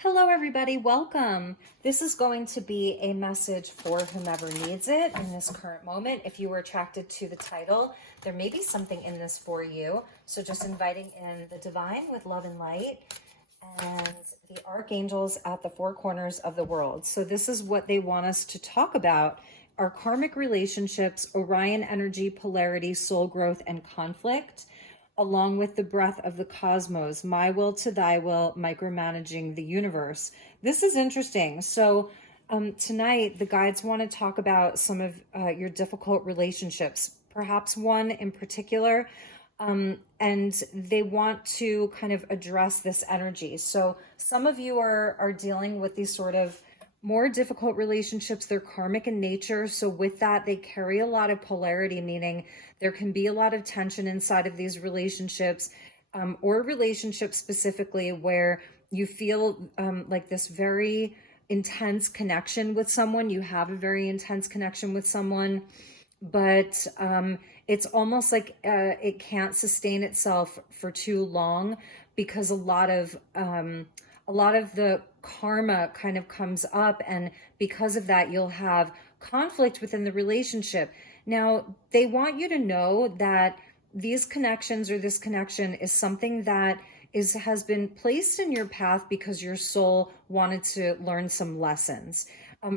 Hello, everybody. Welcome. This is going to be a message for whomever needs it in this current moment. If you were attracted to the title, there may be something in this for you. So just inviting in the divine with love and light and the archangels at the four corners of the world. So this is what they want us to talk about: our karmic relationships, Orion energy, polarity, soul growth, and conflict, along with the breath of the cosmos, my will to thy will, micromanaging the universe. This is interesting. So tonight, the guides want to talk about some of your difficult relationships, perhaps one in particular, and they want to kind of address this energy. So some of you are dealing with these sort of more difficult relationships. They're karmic in nature. So with that, they carry a lot of polarity, meaning there can be a lot of tension inside of these relationships, or relationships specifically where you feel like this very intense connection with someone. You have a very intense connection with someone, but it's almost like it can't sustain itself for too long because a lot of the karma kind of comes up, and because of that you'll have conflict within the relationship. Now, they want you to know that these connections, or this connection, is something that has been placed in your path because your soul wanted to learn some lessons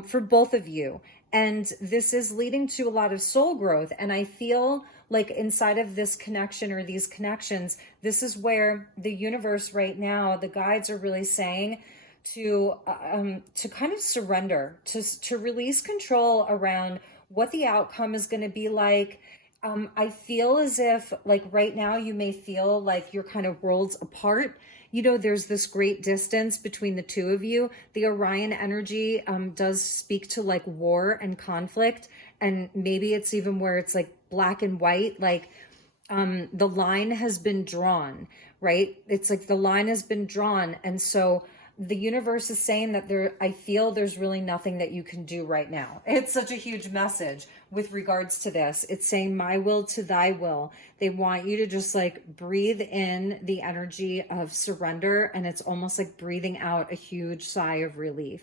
for both of you. And this is leading to a lot of soul growth. And I feel like inside of this connection, or these connections, this is where the universe right now, the guides are really saying to kind of surrender, to release control around what the outcome is going to be like. I feel as if, like, right now you may feel like you're kind of worlds apart. You know, there's this great distance between the two of you. The Orion energy does speak to like war and conflict, and maybe it's even where it's like black and white, like the line has been drawn, right? It's like the line has been drawn, and so the universe is saying that I feel there's really nothing that you can do right now. It's such a huge message with regards to this. It's saying my will to thy will. They want you to just like breathe in the energy of surrender, and it's almost like breathing out a huge sigh of relief.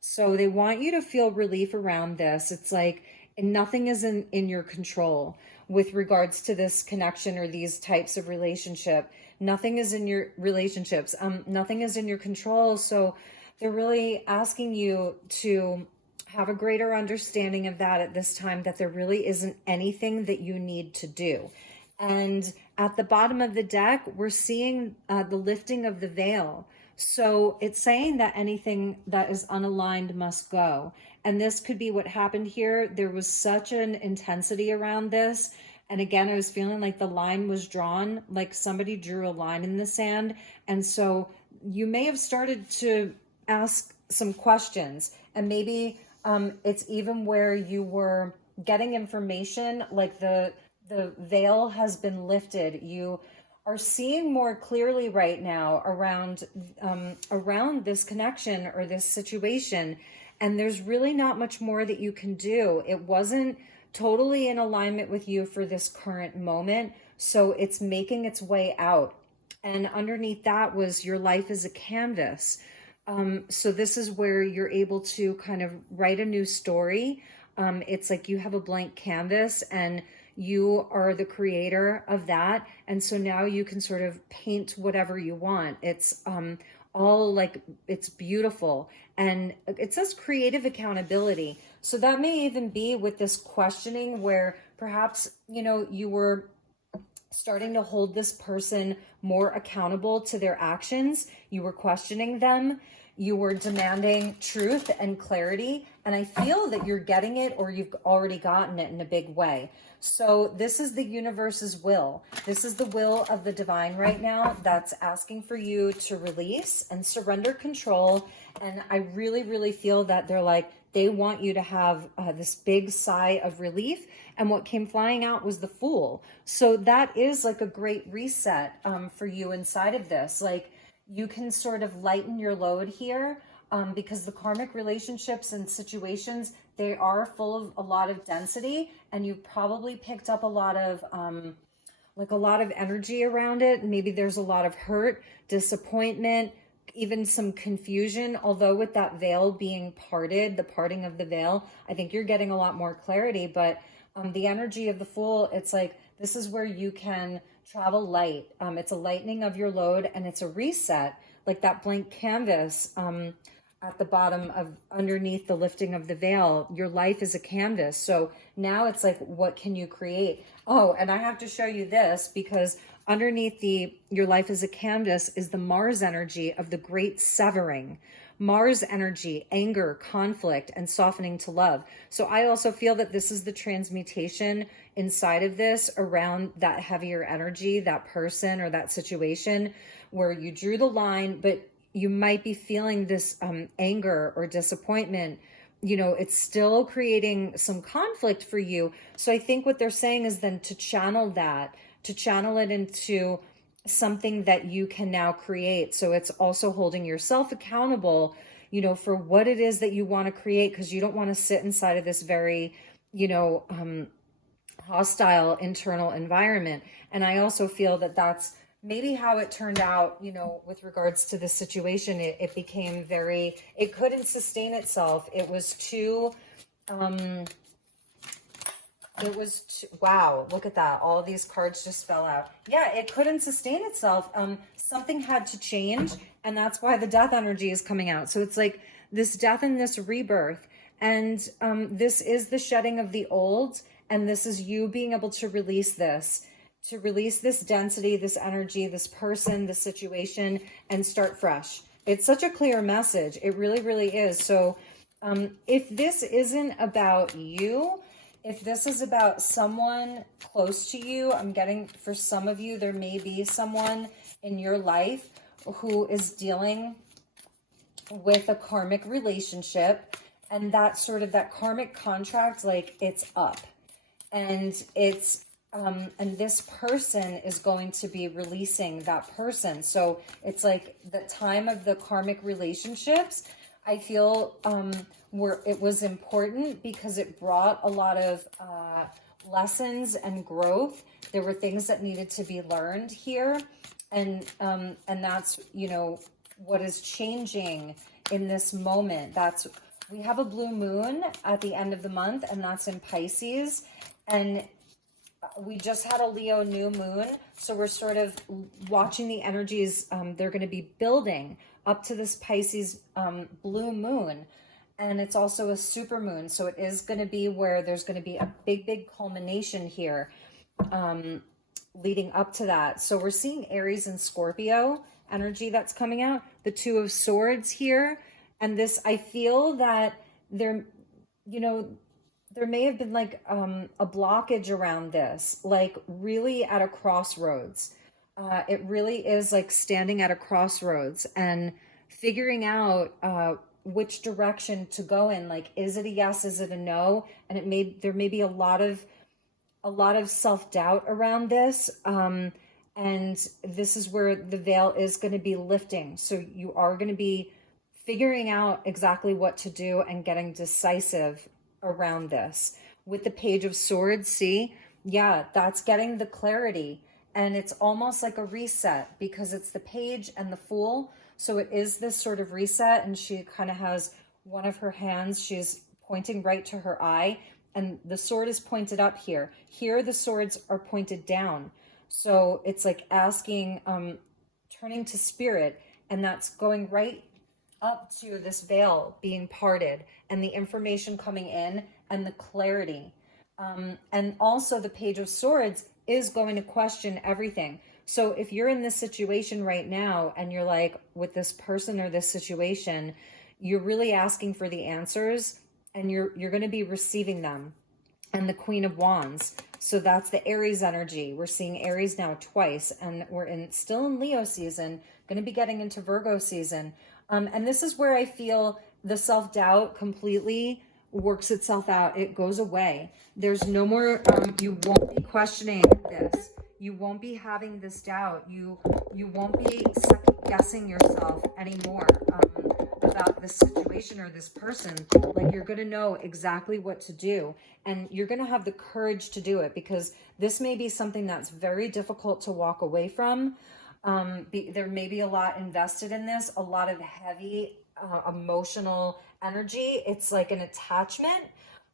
So they want you to feel relief around this. It's like nothing is in your control with regards to this connection or these types of relationship. Nothing is in your relationships. Nothing is in your control. So they're really asking you to have a greater understanding of that at this time, that there really isn't anything that you need to do. And at the bottom of the deck, we're seeing the lifting of the veil. So it's saying that anything that is unaligned must go. And this could be what happened here. There was such an intensity around this. And again, I was feeling like the line was drawn, like somebody drew a line in the sand. And so you may have started to ask some questions, and maybe it's even where you were getting information, like the veil has been lifted. You are seeing more clearly right now around this connection or this situation. And there's really not much more that you can do. It wasn't totally in alignment with you for this current moment. So it's making its way out. And underneath that was your life as a canvas. So this is where you're able to kind of write a new story. It's like you have a blank canvas and you are the creator of that. And so now you can sort of paint whatever you want. It's all like, it's beautiful. And it says creative accountability. So that may even be with this questioning where perhaps, you know, you were starting to hold this person more accountable to their actions. You were questioning them. You were demanding truth and clarity. And I feel that you're getting it, or you've already gotten it in a big way. So this is the universe's will. This is the will of the divine right now that's asking for you to release and surrender control. And I really, really feel that they want you to have this big sigh of relief. And what came flying out was the Fool. So that is like a great reset for you inside of this. Like, you can sort of lighten your load here, because the karmic relationships and situations, they are full of a lot of density, and you probably picked up a lot of energy around it. Maybe there's a lot of hurt, disappointment, even some confusion, although with that veil being parted, the parting of the veil, I think you're getting a lot more clarity. But the energy of the Fool, it's like, this is where you can travel light. It's a lightening of your load, and it's a reset, like that blank canvas at the bottom of underneath the lifting of the veil. Your life is a canvas. So now it's like, what can you create? Oh, and I have to show you this, because underneath the your life is a canvas is the Mars energy of the great severing. Mars energy, anger, conflict, and softening to love. So I also feel that this is the transmutation inside of this around that heavier energy, that person or that situation where you drew the line, but you might be feeling this anger or disappointment. You know, it's still creating some conflict for you. So I think what they're saying is then to channel that, to channel it into something that you can now create. So it's also holding yourself accountable, you know, for what it is that you want to create, because you don't want to sit inside of this very, you know, hostile internal environment. And I also feel that that's maybe how it turned out, you know, with regards to this situation. It became very, it couldn't sustain itself. It was too, wow, look at that. All of these cards just fell out. Yeah, it couldn't sustain itself. Something had to change, and that's why the death energy is coming out. So it's like this death and this rebirth. And this is the shedding of the old, and this is you being able to release this density, this energy, this person, this situation, and start fresh. It's such a clear message. It really, really is. So if this isn't about you, if this is about someone close to you, I'm getting, for some of you, there may be someone in your life who is dealing with a karmic relationship, and that sort of that karmic contract, like it's up, and it's and this person is going to be releasing that person. So it's like the time of the karmic relationships, I feel where it was important because it brought a lot of lessons and growth. There were things that needed to be learned here, and that's, you know, what is changing in this moment. That's, we have a blue moon at the end of the month, and that's in Pisces, and we just had a Leo new moon, so we're sort of watching the energies. They're going to be building up to this Pisces blue moon, and it's also a super moon, so it is going to be where there's going to be a big culmination here leading up to that. So we're seeing Aries and Scorpio energy that's coming out, the Two of Swords here, and this, I feel that there, you know, there may have been like a blockage around this, like really at a crossroads. It really is like standing at a crossroads and figuring out which direction to go in. Like, is it a yes? Is it a no? And there may be a lot of self-doubt around this. And this is where the veil is going to be lifting. So you are going to be figuring out exactly what to do and getting decisive around this. With the Page of Swords, see, yeah, that's getting the clarity, and it's almost like a reset because it's the Page and the Fool. So it is this sort of reset, and she kind of has one of her hands, she's pointing right to her eye, and the sword is pointed up here. Here the swords are pointed down. So it's like asking, turning to spirit, and that's going right up to this veil being parted and the information coming in and the clarity. And also the Page of Swords is going to question everything. So if you're in this situation right now and you're like, with this person or this situation, you're really asking for the answers, and you're going to be receiving them. And the Queen of Wands. So that's the Aries energy. We're seeing Aries now twice, and we're still in Leo season, going to be getting into Virgo season. And this is where I feel the self-doubt completely works itself out. It goes away. There's no more, you won't be questioning this. You won't be having this doubt. You won't be second guessing yourself anymore about this situation or this person. Like, you're going to know exactly what to do, and you're going to have the courage to do it, because this may be something that's very difficult to walk away from. There may be a lot invested in this, a lot of heavy emotional energy. It's like an attachment.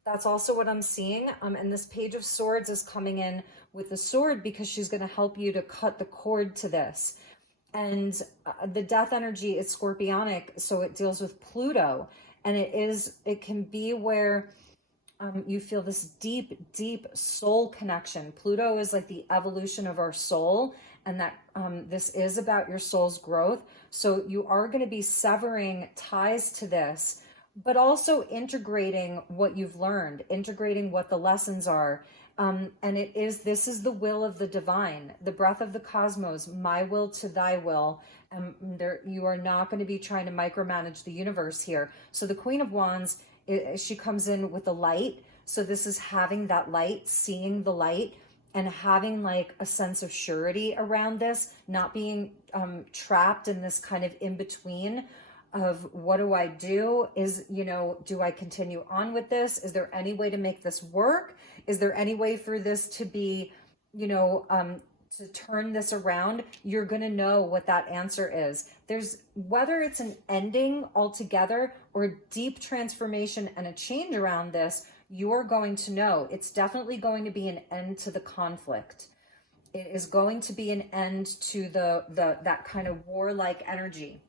That's also what I'm seeing. And this Page of Swords is coming in with the sword because she's going to help you to cut the cord to this. And the death energy is scorpionic, so it deals with Pluto. And it can be where you feel this deep, deep soul connection. Pluto is like the evolution of our soul, and that this is about your soul's growth. So you are going to be severing ties to this, but also integrating what you've learned, integrating what the lessons are. And this is the will of the divine, the breath of the cosmos, my will to thy will. You are not going to be trying to micromanage the universe here. So the Queen of Wands, she comes in with the light. So this is having that light, seeing the light, and having like a sense of surety around this, not being trapped in this kind of in between of what do I do? Do I continue on with this? Is there any way to make this work? Is there any way for this to be, to turn this around? You're going to know what that answer is. Whether it's an ending altogether or a deep transformation and a change around this, you're going to know. It's definitely going to be an end to the conflict. It is going to be an end to that kind of warlike energy,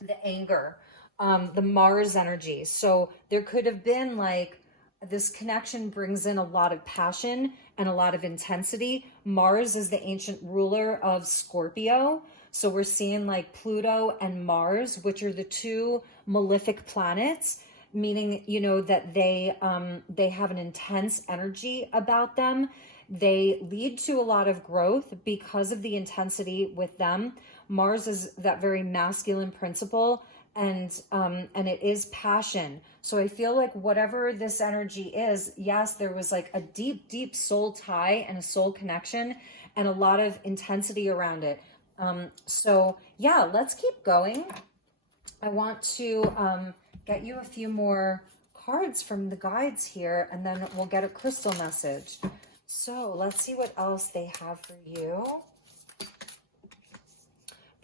the anger, the Mars energy. So there could have been like, this connection brings in a lot of passion and a lot of intensity. Mars is the ancient ruler of Scorpio. So we're seeing like Pluto and Mars, which are the two malefic planets, meaning, that they have an intense energy about them. They lead to a lot of growth because of the intensity with them. Mars is that very masculine principle, and it is passion. So I feel like whatever this energy is, yes, there was like a deep, deep soul tie and a soul connection and a lot of intensity around it. So yeah, let's keep going. I want to get you a few more cards from the guides here, and then we'll get a crystal message. So let's see what else they have for you.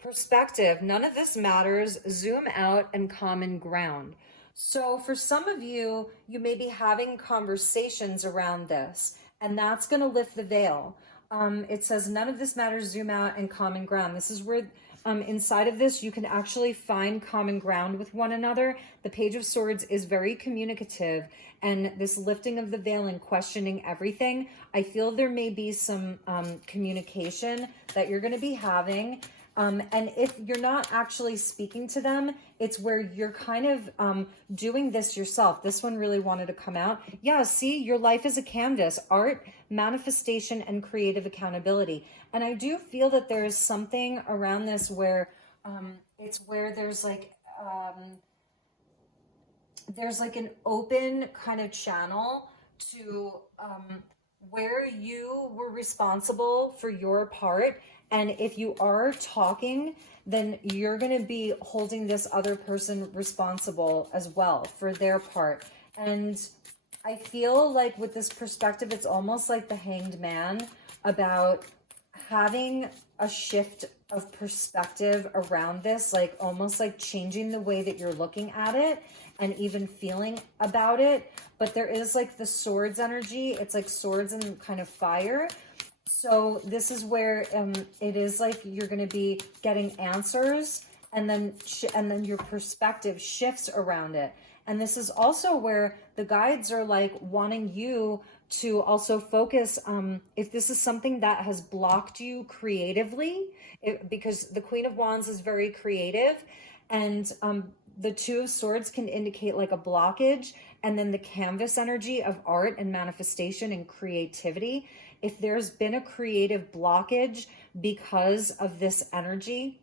Perspective. None of this matters. Zoom out and common ground. So for some of you, you may be having conversations around this, and that's going to lift the veil. It says none of this matters. Zoom out and common ground. This is where inside of this, you can actually find common ground with one another. The Page of Swords is very communicative, and this lifting of the veil and questioning everything, I feel there may be some communication that you're going to be having. And if you're not actually speaking to them, it's where you're kind of doing this yourself. This one really wanted to come out. Yeah, see, your life is a canvas, art, manifestation, and creative accountability. And I do feel that there is something around this where it's where there's like an open kind of channel to where you were responsible for your part. And if you are talking, then you're going to be holding this other person responsible as well for their part. And I feel like with this perspective, it's almost like the Hanged Man, about having a shift of perspective around this, like almost like changing the way that you're looking at it and even feeling about it. But there is like the swords energy. It's like swords and kind of fire. So this is where it is like you're going to be getting answers, and then your perspective shifts around it. And this is also where the guides are like wanting you to also focus if this is something that has blocked you creatively, because the Queen of Wands is very creative, and the Two of Swords can indicate like a blockage, and then the canvas energy of art and manifestation and creativity. If there's been a creative blockage because of this energy,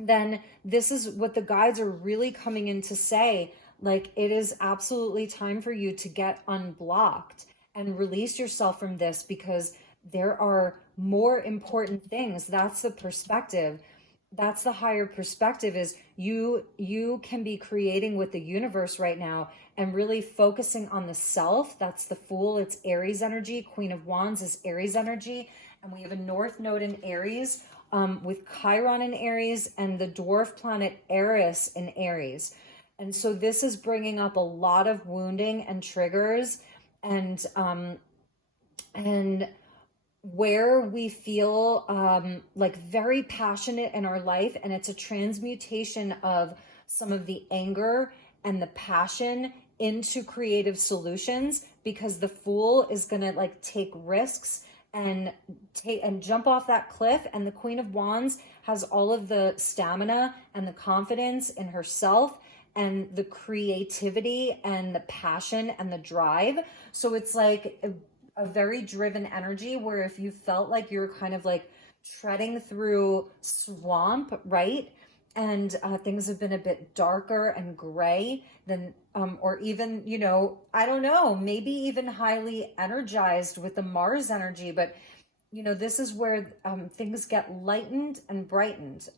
then this is what the guides are really coming in to say. Like, it is absolutely time for you to get unblocked and release yourself from this, because there are more important things. That's the perspective. That's the higher perspective, is you can be creating with the universe right now and really focusing on the self. That's the Fool. It's Aries energy. Queen of Wands is Aries energy. And we have a North Node in Aries with Chiron in Aries and the dwarf planet Eris in Aries. And so this is bringing up a lot of wounding and triggers, and and where we feel like very passionate in our life, and it's a transmutation of some of the anger and the passion into creative solutions, because the Fool is going to like take risks and jump off that cliff, and the Queen of Wands has all of the stamina and the confidence in herself and the creativity and the passion and the drive. So it's like a very driven energy, where if you felt like you're kind of like treading through swamp, right? And things have been a bit darker and gray than, or even, you know, I don't know, maybe even highly energized with the Mars energy. But, you know, this is where things get lightened and brightened.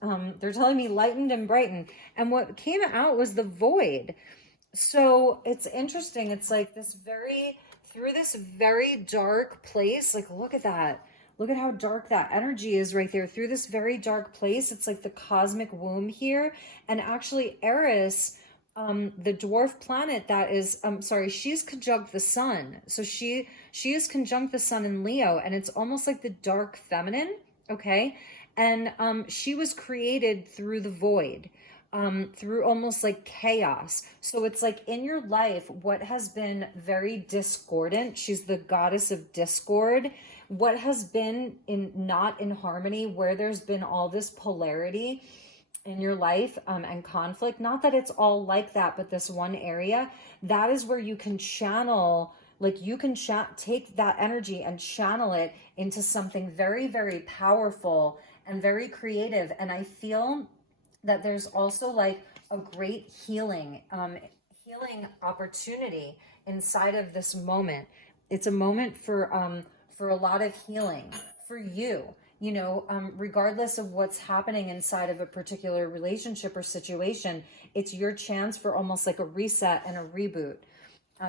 They're telling me lightened and brightened. And what came out was the Void. So it's interesting. It's like this through this very dark place. Like, look at that. Look at how dark that energy is right there. Through this very dark place, it's like the cosmic womb here. And actually Eris, the dwarf planet that is, she's conjunct the sun. So she is conjunct the sun in Leo, and it's almost like the dark feminine, okay? And she was created through the void, through almost like chaos. So it's like in your life, what has been very discordant, she's the goddess of discord. What has been not in harmony, where there's been all this polarity in your life and conflict, not that it's all like that, but this one area, that is where you can channel, like you can take that energy and channel it into something very, very powerful and very creative. And I feel that there's also like a great healing opportunity inside of this moment. It's a moment for a lot of healing for you, you know, regardless of what's happening inside of a particular relationship or situation. It's your chance for almost like a reset and a reboot.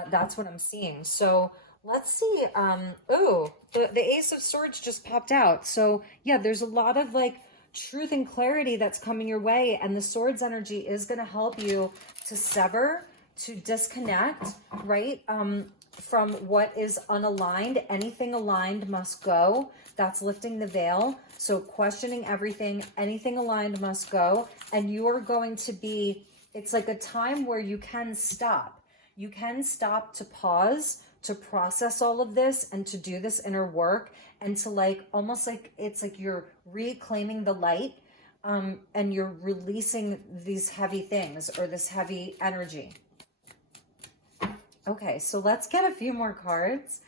That's what I'm seeing. So let's see. The Ace of Swords just popped out. So yeah, there's a lot of like truth and clarity that's coming your way, and the Swords energy is going to help you to sever, to disconnect, right? From what is unaligned. Anything aligned must go. That's lifting the veil. So questioning everything, anything aligned must go. And you are going to be, it's like a time where you can stop. You can stop to pause, to process all of this, and to do this inner work, and to like, almost like, it's like you're reclaiming the light, and you're releasing these heavy things or this heavy energy. Okay, so let's get a few more cards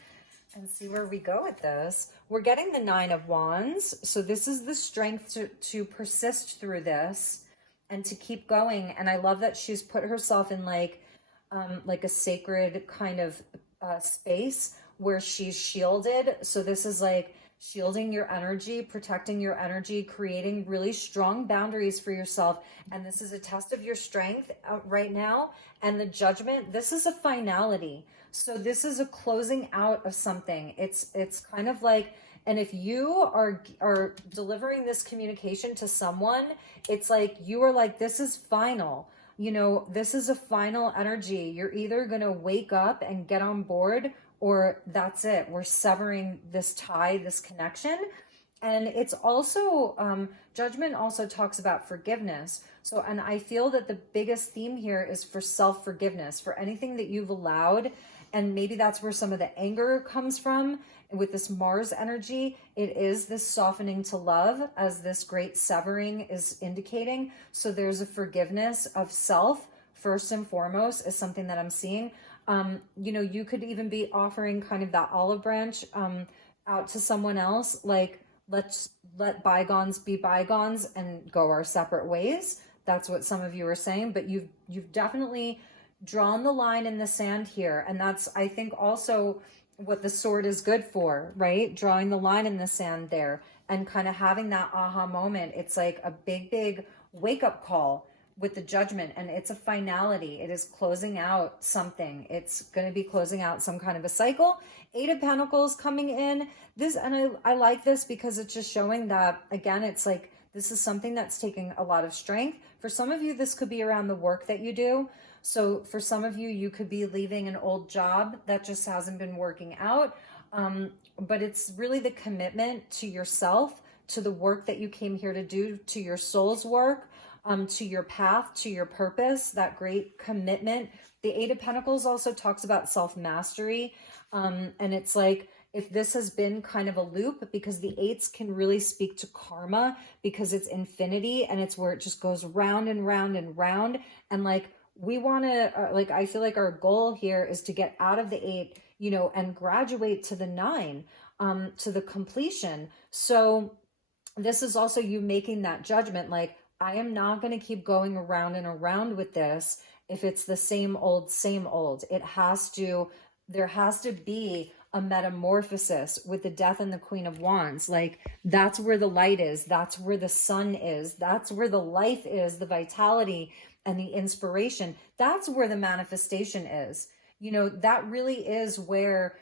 and see where we go with this. We're getting the Nine of Wands. So this is the strength to persist through this and to keep going. And I love that she's put herself in like a sacred kind of space where she's shielded. So this is like shielding your energy, protecting your energy, creating really strong boundaries for yourself. And this is a test of your strength right now. And the Judgment, this is a finality. So this is a closing out of something. It's kind of like, and if you are delivering this communication to someone, it's like you are like, this is final. You know, this is a final energy. You're either going to wake up and get on board, or that's it. We're severing this tie, this connection. And it's also, Judgment also talks about forgiveness. So, and I feel that the biggest theme here is for self-forgiveness, for anything that you've allowed. And maybe that's where some of the anger comes from. With this Mars energy, it is this softening to love, as this great severing is indicating. So there's a forgiveness of self, first and foremost, is something that I'm seeing. You know, you could even be offering kind of that olive branch out to someone else, like, let's let bygones be bygones and go our separate ways. That's what some of you are saying, but you've definitely drawn the line in the sand here. And that's, I think, also what the sword is good for, right? Drawing the line in the sand there and kind of having that aha moment. It's like a big wake up call with the Judgment, and it's a finality. It is closing out something. It's going to be closing out some kind of a cycle. Eight of Pentacles coming in this, and I like this because it's just showing that, again, it's like This is something that's taking a lot of strength. For some of you, this could be around the work that you do. So for some of you, you could be leaving an old job that just hasn't been working out. But it's really the commitment to yourself, to the work that you came here to do, to your soul's work, to your path, to your purpose, that great commitment. The Eight of Pentacles also talks about self-mastery. And it's like, if this has been kind of a loop, because the eights can really speak to karma, because it's infinity and it's where it just goes round and round and round. And like, we want to, like, I feel like our goal here is to get out of the eight, you know, and graduate to the nine, to the completion. So this is also you making that judgment, like, I am not going to keep going around and around with this if it's the same old, same old. There has to be a metamorphosis with the Death and the Queen of Wands. Like, that's where the light is. That's where the sun is. That's where the life is, the vitality and the inspiration. That's where the manifestation is. You know, that really is where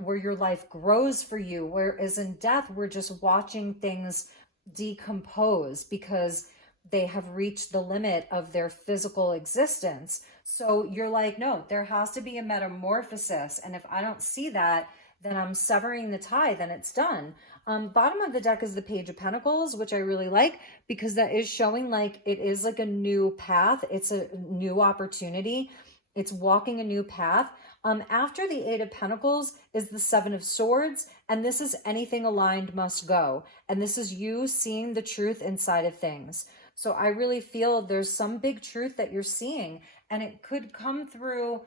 your life grows for you. Whereas in death, we're just watching things decompose because they have reached the limit of their physical existence. So you're like, no, there has to be a metamorphosis. And if I don't see that, then I'm severing the tie, then it's done. Bottom of the deck is the Page of Pentacles, which I really like because that is showing like it is like a new path. It's a new opportunity. It's walking a new path. After the Eight of Pentacles is the Seven of Swords, and this is anything aligned must go. And this is you seeing the truth inside of things. So I really feel there's some big truth that you're seeing, and it could come through,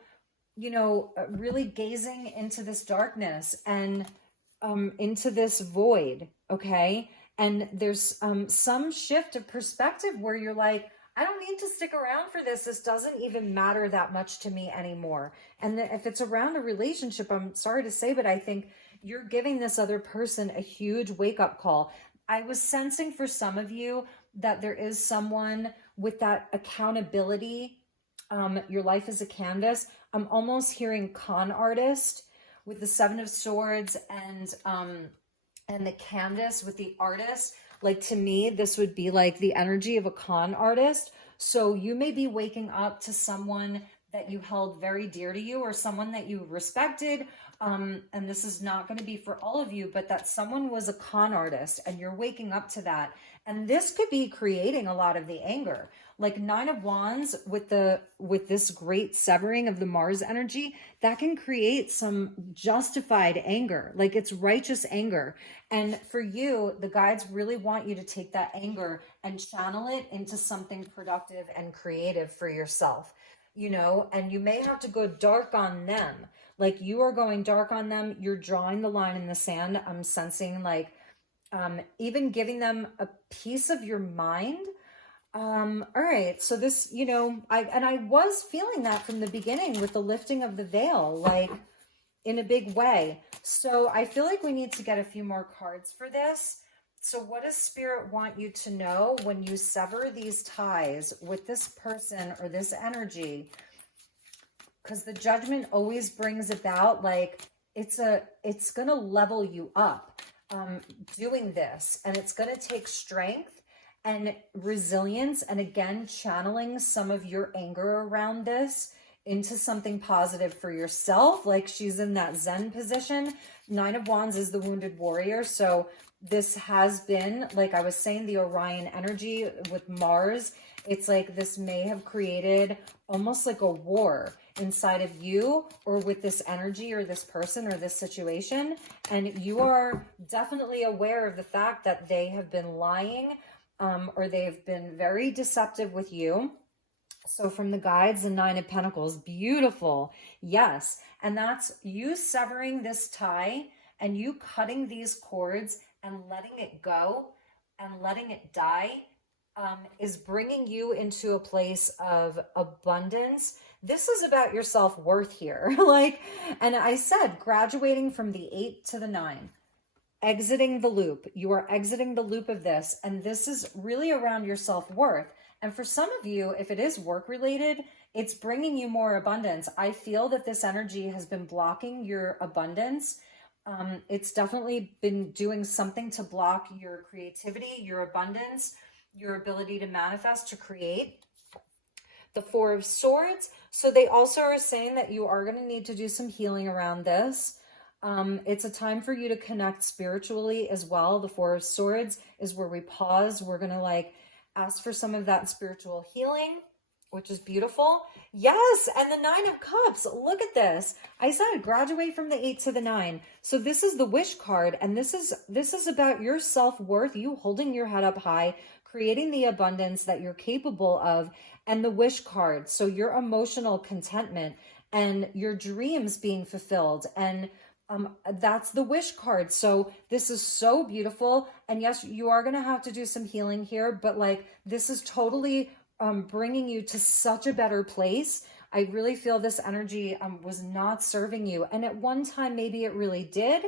you know, really gazing into this darkness and into this void, okay? And there's some shift of perspective where you're like, I don't need to stick around for this. This doesn't even matter that much to me anymore. And if it's around a relationship, I'm sorry to say, but I think you're giving this other person a huge wake-up call. I was sensing for some of you that there is someone with that accountability. Your life is a canvas. I'm almost hearing con artist with the Seven of Swords and the canvas with the artist. Like, to me, this would be like the energy of a con artist. So you may be waking up to someone that you held very dear to you, or someone that you respected. And this is not going to be for all of you, but that someone was a con artist and you're waking up to that. And this could be creating a lot of the anger. Like Nine of Wands with this great severing of the Mars energy, that can create some justified anger. Like, it's righteous anger. And for you, the guides really want you to take that anger and channel it into something productive and creative for yourself, you know, and you may have to go dark on them. Like, you are going dark on them. You're drawing the line in the sand. I'm sensing like, even giving them a piece of your mind. All right. So this, you know, I was feeling that from the beginning with the lifting of the veil, like in a big way. So I feel like we need to get a few more cards for this. So what does Spirit want you to know when you sever these ties with this person or this energy? Because the Judgment always brings about like, it's going to level you up, doing this, and it's going to take strength and resilience, and again, channeling some of your anger around this into something positive for yourself. Like, she's in that Zen position. Nine of Wands is the wounded warrior. So this has been, like I was saying, the Orion energy with Mars. It's like this may have created almost like a war inside of you, or with this energy or this person or this situation. And you are definitely aware of the fact that they have been lying, or they've been very deceptive with you. So from the guides, the Nine of Pentacles, beautiful. Yes. And that's you severing this tie and you cutting these cords and letting it go and letting it die, is bringing you into a place of abundance. This is about your self-worth here. Like, and I said, graduating from the 8 to the 9. Exiting the loop. You are exiting the loop of this. And this is really around your self-worth. And for some of you, if it is work related, it's bringing you more abundance. I feel that this energy has been blocking your abundance. It's definitely been doing something to block your creativity, your abundance, your ability to manifest, to create. The Four of Swords. So they also are saying that you are going to need to do some healing around this. It's a time for you to connect spiritually as well. The Four of Swords is where we pause. We're going to like ask for some of that spiritual healing, which is beautiful. Yes, and the Nine of Cups. Look at this. I said graduate from the 8 to the 9. So this is the wish card, and this is about your self-worth, you holding your head up high, creating the abundance that you're capable of, and the wish card. So your emotional contentment and your dreams being fulfilled, and that's the wish card. So this is so beautiful. And yes, you are going to have to do some healing here, but like this is totally bringing you to such a better place. I really feel this energy was not serving you. And at one time, maybe it really did,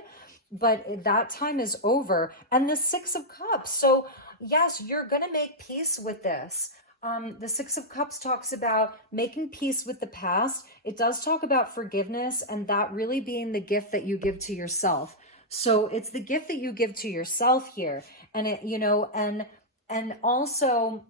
but that time is over. And the Six of Cups. So yes, you're going to make peace with this. The Six of Cups talks about making peace with the past. It does talk about forgiveness, and that really being the gift that you give to yourself. So it's the gift that you give to yourself here. And it, you know, and also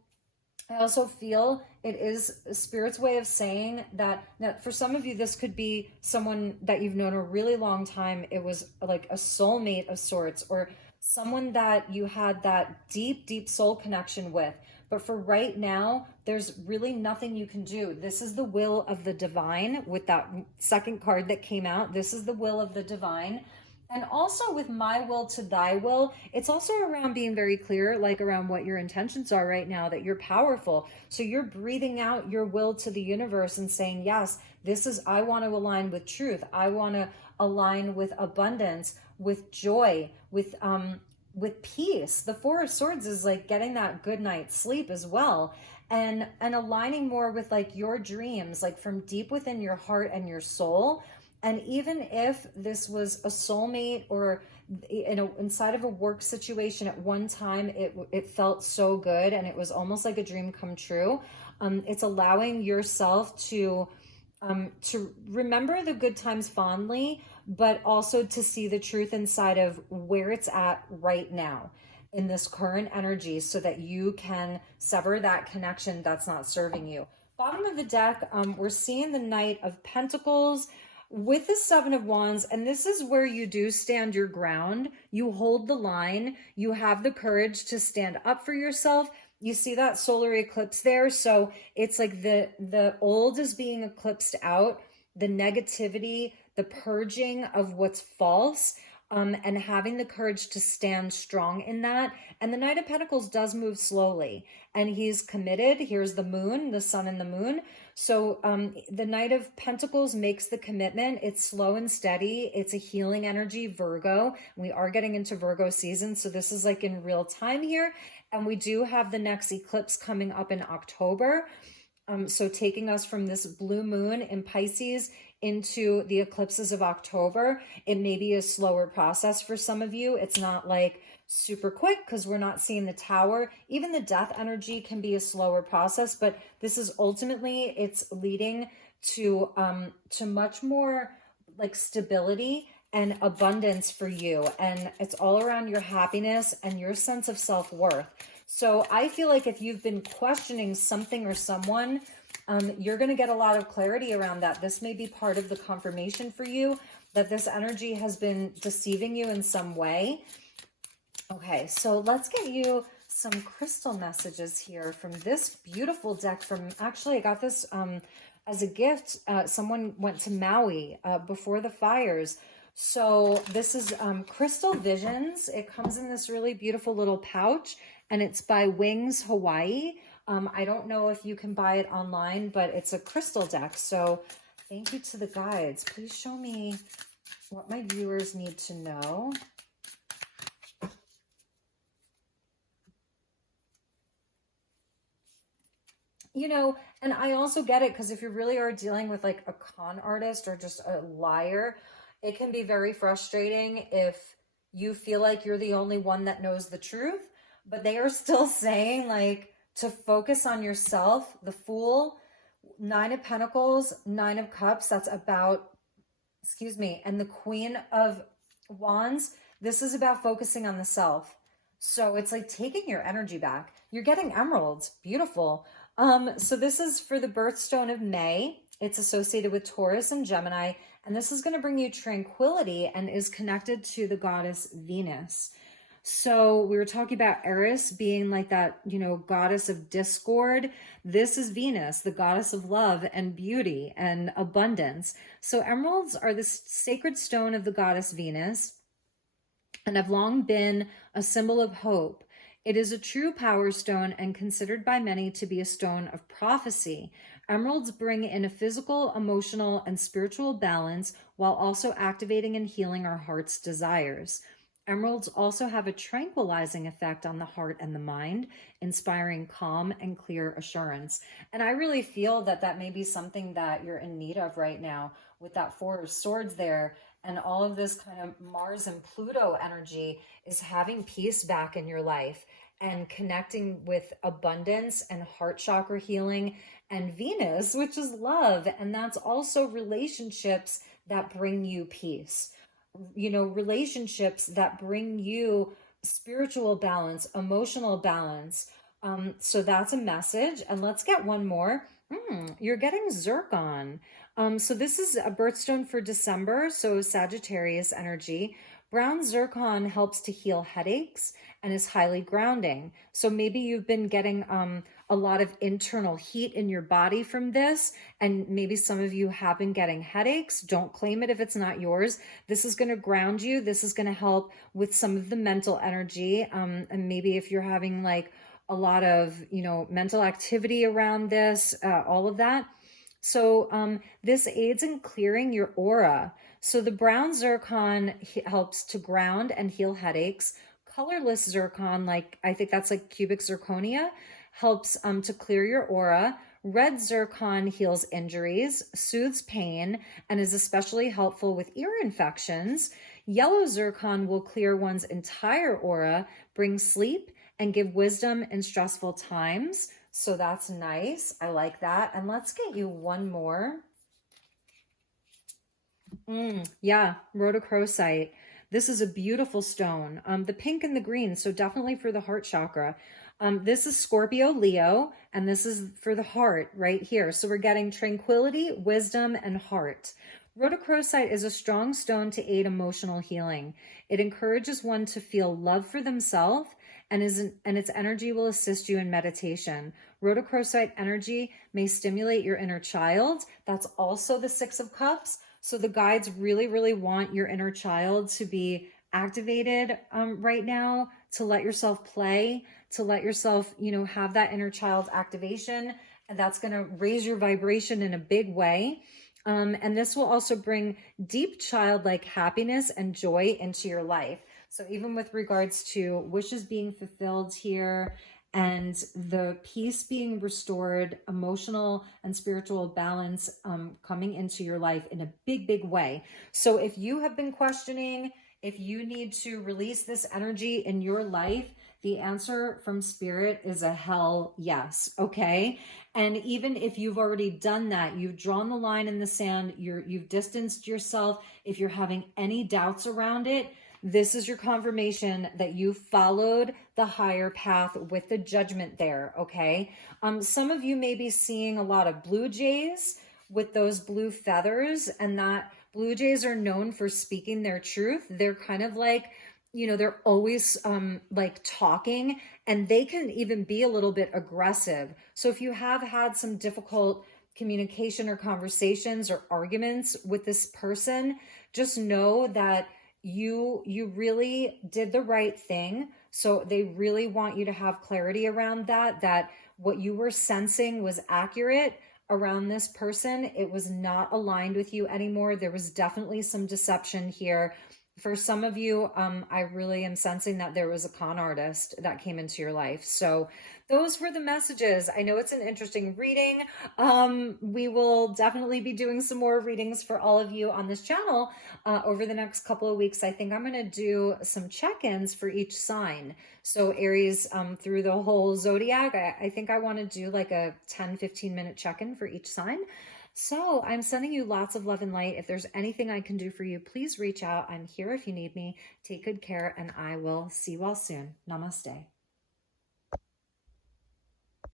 I also feel it is Spirit's way of saying that for some of you, this could be someone that you've known a really long time. It was like a soulmate of sorts, or someone that you had that deep, deep soul connection with. But for right now, there's really nothing you can do. This is the will of the divine with that second card that came out. This is the will of the divine. And also with my will to thy will, it's also around being very clear, like around what your intentions are right now, that you're powerful. So you're breathing out your will to the universe and saying, yes, this is, I want to align with truth. I want to align with abundance, with joy, with peace. The Four of Swords is like getting that good night's sleep as well. And aligning more with like your dreams, like from deep within your heart and your soul. And even if this was a soulmate or inside of a work situation at one time, it felt so good and it was almost like a dream come true. It's allowing yourself to remember the good times fondly, but also to see the truth inside of where it's at right now in this current energy, so that you can sever that connection that's not serving you. Bottom of the deck, we're seeing the Knight of Pentacles with the Seven of Wands, and this is where you do stand your ground. You hold the line. You have the courage to stand up for yourself. You see that solar eclipse there? So it's like the old is being eclipsed out, the negativity, the purging of what's false, and having the courage to stand strong in that. And the Knight of Pentacles does move slowly, and he's committed. Here's the moon, the sun and the moon. So the Knight of Pentacles makes the commitment. It's slow and steady. It's a healing energy, Virgo. We are getting into Virgo season, so this is like in real time here. And we do have the next eclipse coming up in October. So taking us from this blue moon in Pisces into the eclipses of October. It may be a slower process for some of you. It's not like super quick because we're not seeing the tower. Even the death energy can be a slower process, but this is ultimately, it's leading to much more like stability and abundance for you. And it's all around your happiness and your sense of self-worth. So I feel like if you've been questioning something or someone, you're going to get a lot of clarity around that. This may be part of the confirmation for you that this energy has been deceiving you in some way. Okay, so let's get you some crystal messages here from this beautiful deck from, actually I got this as a gift. Someone went to Maui before the fires. So this is Crystal Visions. It comes in this really beautiful little pouch, and it's by Wings Hawaii. I don't know if you can buy it online, but it's a crystal deck. So thank you to the guides. Please show me what my viewers need to know. You know, and I also get it, because if you really are dealing with like a con artist or just a liar, it can be very frustrating if you feel like you're the only one that knows the truth, but they are still saying like to focus on yourself. The Fool, Nine of Pentacles, Nine of Cups, that's about, excuse me, and the Queen of Wands, this is about focusing on the self. So it's like taking your energy back. You're getting emeralds. Beautiful. So this is for the birthstone of May. It's associated with Taurus and Gemini, and this is going to bring you tranquility and is connected to the goddess Venus. So we were talking about Eris being like that, goddess of discord. This is Venus, the goddess of love and beauty and abundance. So emeralds are the sacred stone of the goddess Venus and have long been a symbol of hope. It is a true power stone and considered by many to be a stone of prophecy. Emeralds bring in a physical, emotional, and spiritual balance while also activating and healing our heart's desires. Emeralds also have a tranquilizing effect on the heart and the mind, inspiring calm and clear assurance. And I really feel that that may be something that you're in need of right now with that Four of Swords there. And all of this kind of Mars and Pluto energy is having peace back in your life and connecting with abundance and heart chakra healing, and Venus, which is love. And that's also relationships that bring you peace, relationships that bring you spiritual balance, emotional balance. So that's a message. And let's get one more. You're getting zircon. So this is a birthstone for December, so Sagittarius energy. Brown zircon helps to heal headaches and is highly grounding. So maybe you've been getting a lot of internal heat in your body from this, and maybe some of you have been getting headaches. Don't claim it if it's not yours. This is going to ground you. This is going to help with some of the mental energy. And maybe if you're having like a lot of, mental activity around this, all of that. So this aids in clearing your aura. So the brown zircon helps to ground and heal headaches. Colorless zircon, like I think that's like cubic zirconia, helps to clear your aura. Red zircon heals injuries, soothes pain, and is especially helpful with ear infections. Yellow zircon will clear one's entire aura, bring sleep, and give wisdom in stressful times. So that's nice. I like that. And let's get you one more. Yeah, rhodochrosite. This is a beautiful stone. The pink and the green, so definitely for the heart chakra. This is Scorpio Leo, and this is for the heart right here. So we're getting tranquility, wisdom, and heart. Rhodochrosite is a strong stone to aid emotional healing. It encourages one to feel love for themselves, and its energy will assist you in meditation. Rhodochrosite energy may stimulate your inner child. That's also the Six of Cups. So the guides really, really want your inner child to be activated right now, to let yourself play, to let yourself, have that inner child activation. And that's going to raise your vibration in a big way. And this will also bring deep childlike happiness and joy into your life. So even with regards to wishes being fulfilled here and the peace being restored, emotional and spiritual balance coming into your life in a big, big way. So if you have been questioning, if you need to release this energy in your life, the answer from Spirit is a hell yes, okay? And even if you've already done that, you've drawn the line in the sand, you've distanced yourself, if you're having any doubts around it, this is your confirmation that you followed the higher path with the judgment there, okay? Some of you may be seeing a lot of blue jays with those blue feathers, and that blue jays are known for speaking their truth. They're kind of like, they're always like talking, and they can even be a little bit aggressive. So if you have had some difficult communication or conversations or arguments with this person, just know that you really did the right thing. So they really want you to have clarity around that what you were sensing was accurate around this person. It was not aligned with you anymore. There was definitely some deception here. For some of you, I really am sensing that there was a con artist that came into your life. So those were the messages. I know it's an interesting reading. We will definitely be doing some more readings for all of you on this channel over the next couple of weeks. I think I'm going to do some check-ins for each sign. So Aries through the whole zodiac, I think I want to do like a 10-15 minute check-in for each sign. So I'm sending you lots of love and light. If there's anything I can do for you, please reach out. I'm here if you need me. Take good care, and I will see you all soon. Namaste.